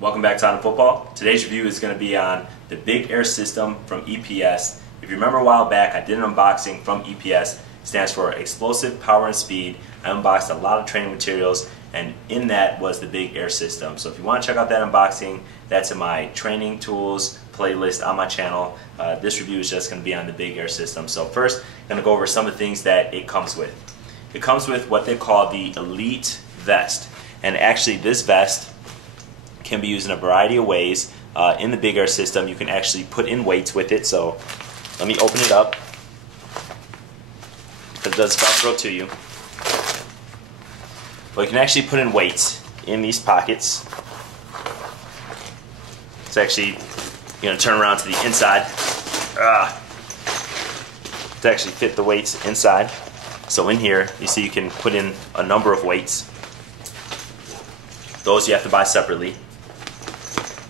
Welcome back to On Football. Today's review is going to be on the Big Air System from EPS. If you remember a while back, I did an unboxing from EPS. It stands for Explosive Power and Speed. I unboxed a lot of training materials, and in that was the Big Air System. So if you want to check out that unboxing, that's in my training tools playlist on my channel. This review is just going to be on the Big Air System. So first, I'm going to go over some of the things that it comes with. It comes with what they call the Elite Vest. And actually this vest can be used in a variety of ways. In the Big Air System, you can actually put in weights with it. So let me open it up. It does Velcro to you. But you can actually put in weights in these pockets. It's actually, you're going to turn around to the inside to actually fit the weights inside. So in here, you see you can put in a number of weights. Those you have to buy separately.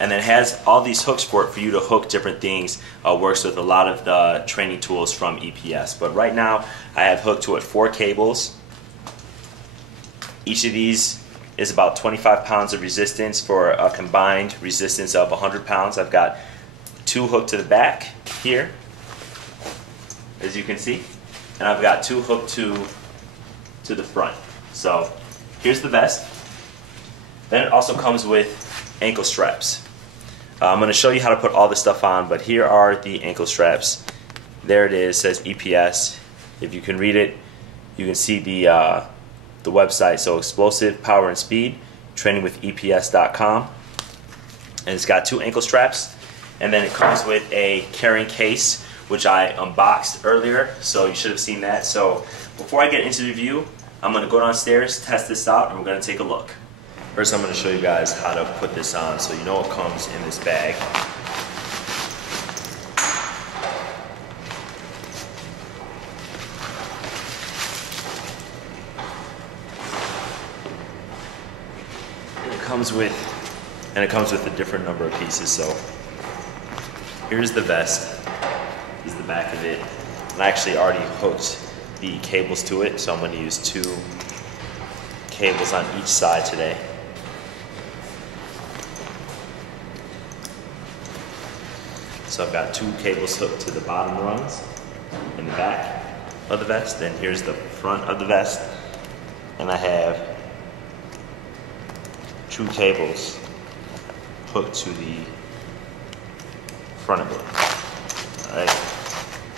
And then it has all these hooks for you to hook different things. Works with a lot of the training tools from EPS. But right now, I have hooked to it 4 cables. Each of these is about 25 pounds of resistance for a combined resistance of 100 pounds. I've got 2 hooked to the back here, as you can see. And I've got 2 hooked to the front. So here's the vest. Then it also comes with ankle straps. I'm going to show you how to put all this stuff on, but here are the ankle straps. There it is, says EPS. If you can read it, you can see the website. So Explosive Power and Speed, trainingwitheps.com. And it's got 2 ankle straps, and then it comes with a carrying case, which I unboxed earlier, so you should have seen that. So before I get into the review, I'm going to go downstairs, test this out, and we're going to take a look. First, I'm going to show you guys how to put this on so you know what comes in this bag. And it comes with a different number of pieces. So here's the vest. This is the back of it. And I actually already hooked the cables to it, so I'm going to use 2 cables on each side today. So I've got 2 cables hooked to the bottom rungs in the back of the vest. Then here's the front of the vest. And I have 2 cables hooked to the front of it. Alright,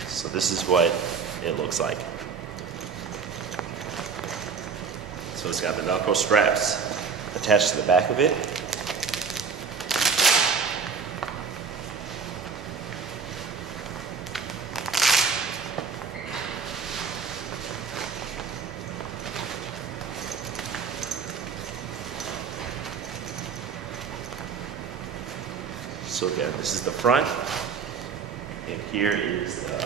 so this is what it looks like. So it's got the Velcro straps attached to the back of it. So again, this is the front, and here is the...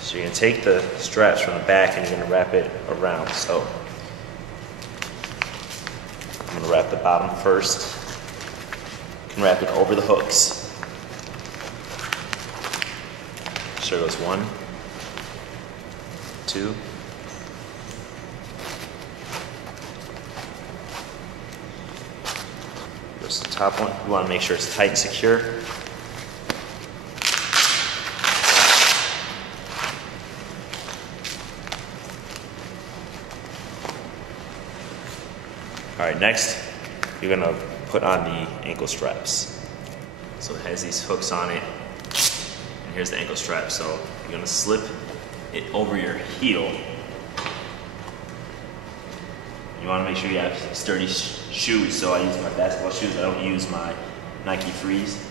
So you're going to take the straps from the back and you're going to wrap it around. So I'm going to wrap the bottom first. You can wrap it over the hooks. So it goes 1, 2. Goes to the top one. You want to make sure it's tight and secure. Alright, next you're going to put on the ankle straps. So it has these hooks on it, and here's the ankle strap. So you're going to slip it over your heel. You want to make sure you have sturdy shoes, so I use my basketball shoes. I don't use my Nike Freeze.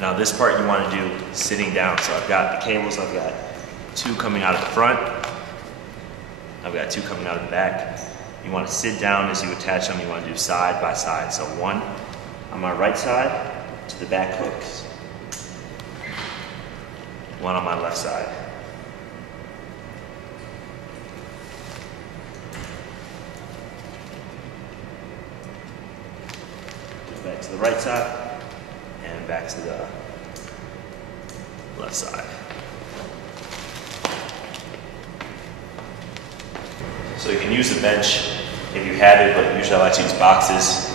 Now this part you want to do sitting down. So I've got the cables, I've got 2 coming out of the front, I've got 2 coming out of the back. You want to sit down as you attach them. You want to do side by side. So 1 on my right side to the back hooks. one on my left side. Back to the right side and back to the left side. So you can use the bench if you have it, but usually I like to use boxes.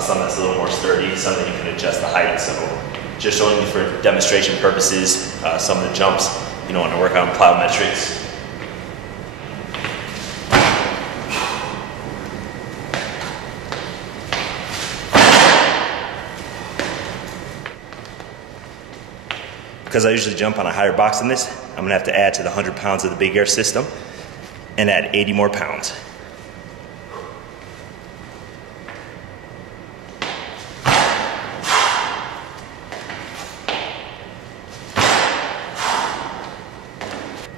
Some that's a little more sturdy, some that you can adjust the height. So just showing you for demonstration purposes, some of the jumps, you know, when I work on plyometrics. Because I usually jump on a higher box than this, I'm gonna have to add to the 100 pounds of the big air system and add 80 more pounds.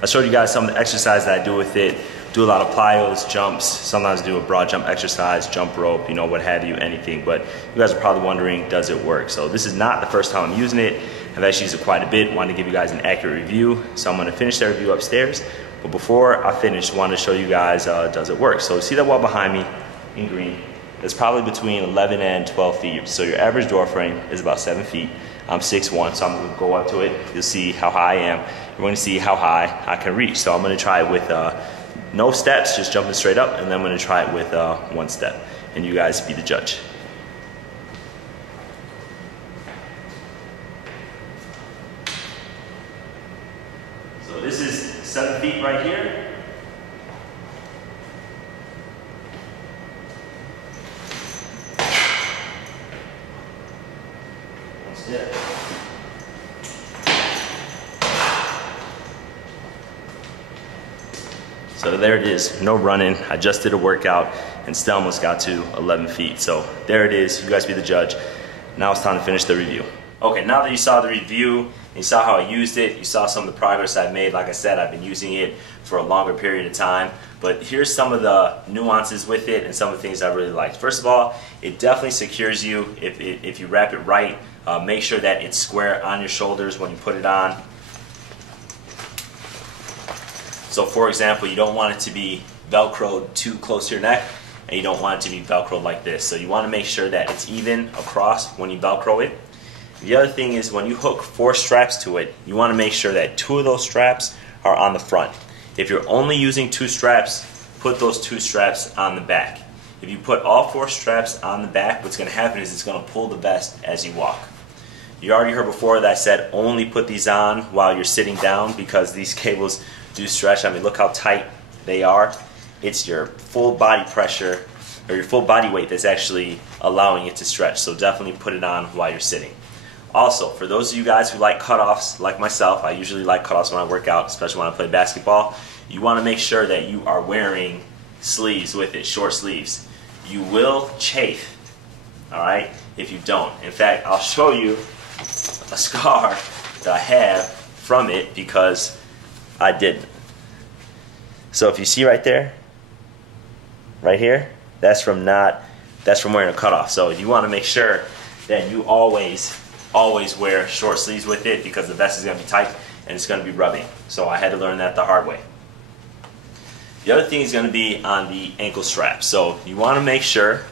I showed you guys some of the exercise that I do with it. Do a lot of plyos, jumps, sometimes do a broad jump exercise, jump rope, you know, what have you, anything. But you guys are probably wondering, does it work? So this is not the first time I'm using it. I've actually used it quite a bit. Wanted to give you guys an accurate review. So I'm gonna finish that review upstairs. But before I finish, wanted to show you guys, does it work? So see that wall behind me in green? It's probably between 11 and 12 feet. So your average door frame is about 7 feet. I'm 6'1", so I'm gonna go up to it. You'll see how high I am. We're gonna see how high I can reach. So I'm gonna try it with no steps, just jumping straight up, and then I'm gonna try it with 1 step. And you guys be the judge. So this is 7 feet right here. One step. So there it is, no running. I just did a workout and still almost got to 11 feet. So there it is, you guys be the judge. Now it's time to finish the review. Okay, now that you saw the review, you saw how I used it, you saw some of the progress I've made. Like I said, I've been using it for a longer period of time. But here's some of the nuances with it and some of the things I really liked. First of all, it definitely secures you if you wrap it right. Make sure that it's square on your shoulders when you put it on. So for example, you don't want it to be Velcroed too close to your neck, and you don't want it to be Velcroed like this. So you want to make sure that it's even across when you Velcro it. The other thing is when you hook 4 straps to it, you want to make sure that 2 of those straps are on the front. If you're only using 2 straps, put those 2 straps on the back. If you put all 4 straps on the back, what's going to happen is it's going to pull the vest as you walk. You already heard before that I said only put these on while you're sitting down because these cables do stretch. I mean, look how tight they are. It's your full body pressure or your full body weight that's actually allowing it to stretch. So definitely put it on while you're sitting. Also, for those of you guys who like cutoffs, like myself, I usually like cutoffs when I work out, especially when I play basketball. You want to make sure that you are wearing sleeves with it, short sleeves. You will chafe, all right, if you don't. In fact, I'll show you a scar that I have from it because I didn't. So if you see right there, right here, that's from wearing a cutoff. So you want to make sure that you always wear short sleeves with it because the vest is going to be tight and it's going to be rubbing. So I had to learn that the hard way. The other thing is going to be on the ankle strap. So you want to make sure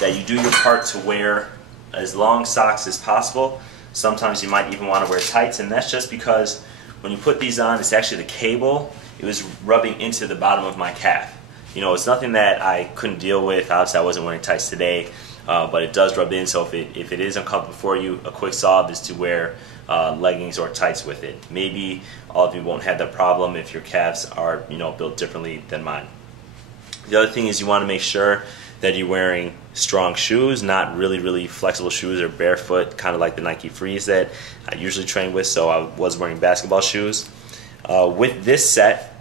that you do your part to wear as long socks as possible. Sometimes you might even want to wear tights, and that's just because when you put these on, it's actually the cable. It was rubbing into the bottom of my calf. You know, it's nothing that I couldn't deal with. Obviously, I wasn't wearing tights today, but it does rub in. So if it is uncomfortable for you, a quick solve is to wear leggings or tights with it. Maybe all of you won't have that problem if your calves are, you know, built differently than mine. The other thing is you want to make sure that you're wearing strong shoes, not really flexible shoes or barefoot, kind of like the Nike Freeze that I usually train with. So I was wearing basketball shoes. With this set,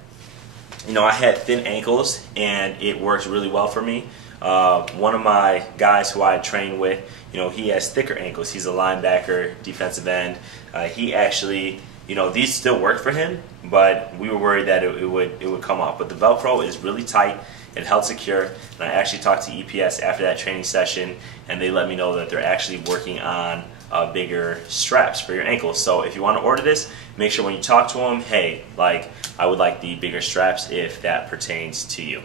you know, I had thin ankles and it works really well for me. One of my guys who I train with, you know, he has thicker ankles. He's a linebacker, defensive end. He actually, you know, these still work for him, but we were worried that it would come off. But the Velcro is really tight. It helps secure. And I actually talked to EPS after that training session, and they let me know that they're actually working on bigger straps for your ankles. So if you want to order this, make sure when you talk to them, hey, like, I would like the bigger straps if that pertains to you.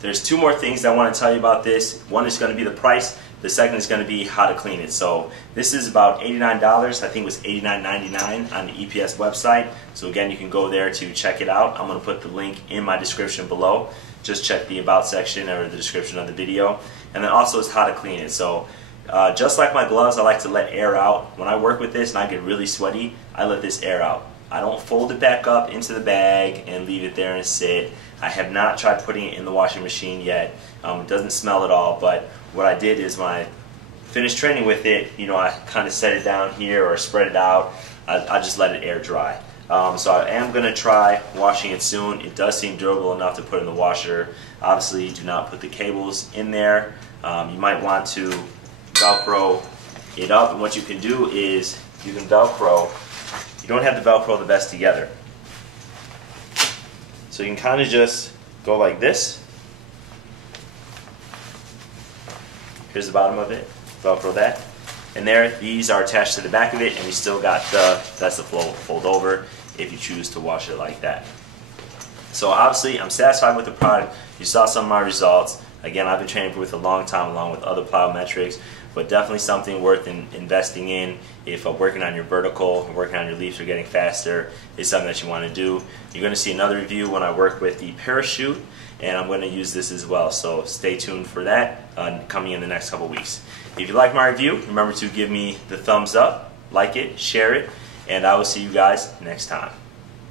There's two more things that I want to tell you about this. One is going to be the price. The second is going to be how to clean it. So this is about $89. I think it was $89.99 on the EPS website. So again, you can go there to check it out. I'm going to put the link in my description below. Just check the about section or the description of the video. And then also is how to clean it. So just like my gloves, I like to let air out. When I work with this and I get really sweaty, I let this air out. I don't fold it back up into the bag and leave it there and sit. I have not tried putting it in the washing machine yet. It doesn't smell at all, but what I did is when I finished training with it, you know, I kind of set it down here or spread it out. I just let it air dry. So I am going to try washing it soon. It does seem durable enough to put in the washer. Obviously, do not put the cables in there. You might want to Velcro it up, and what you can do is you can Velcro. You don't have the Velcro the best together. So you can kind of just go like this. Here's the bottom of it. Velcro that. And there, these are attached to the back of it, and you still got that's the fold over if you choose to wash it like that. So obviously, I'm satisfied with the product. You saw some of my results. Again, I've been training for a long time along with other plyometrics, but definitely something worth investing in if working on your vertical, working on your leaps, or getting faster is something that you want to do. You're going to see another review when I work with the parachute, and I'm going to use this as well. So stay tuned for that coming in the next couple weeks. If you like my review, remember to give me the thumbs up, like it, share it, and I will see you guys next time.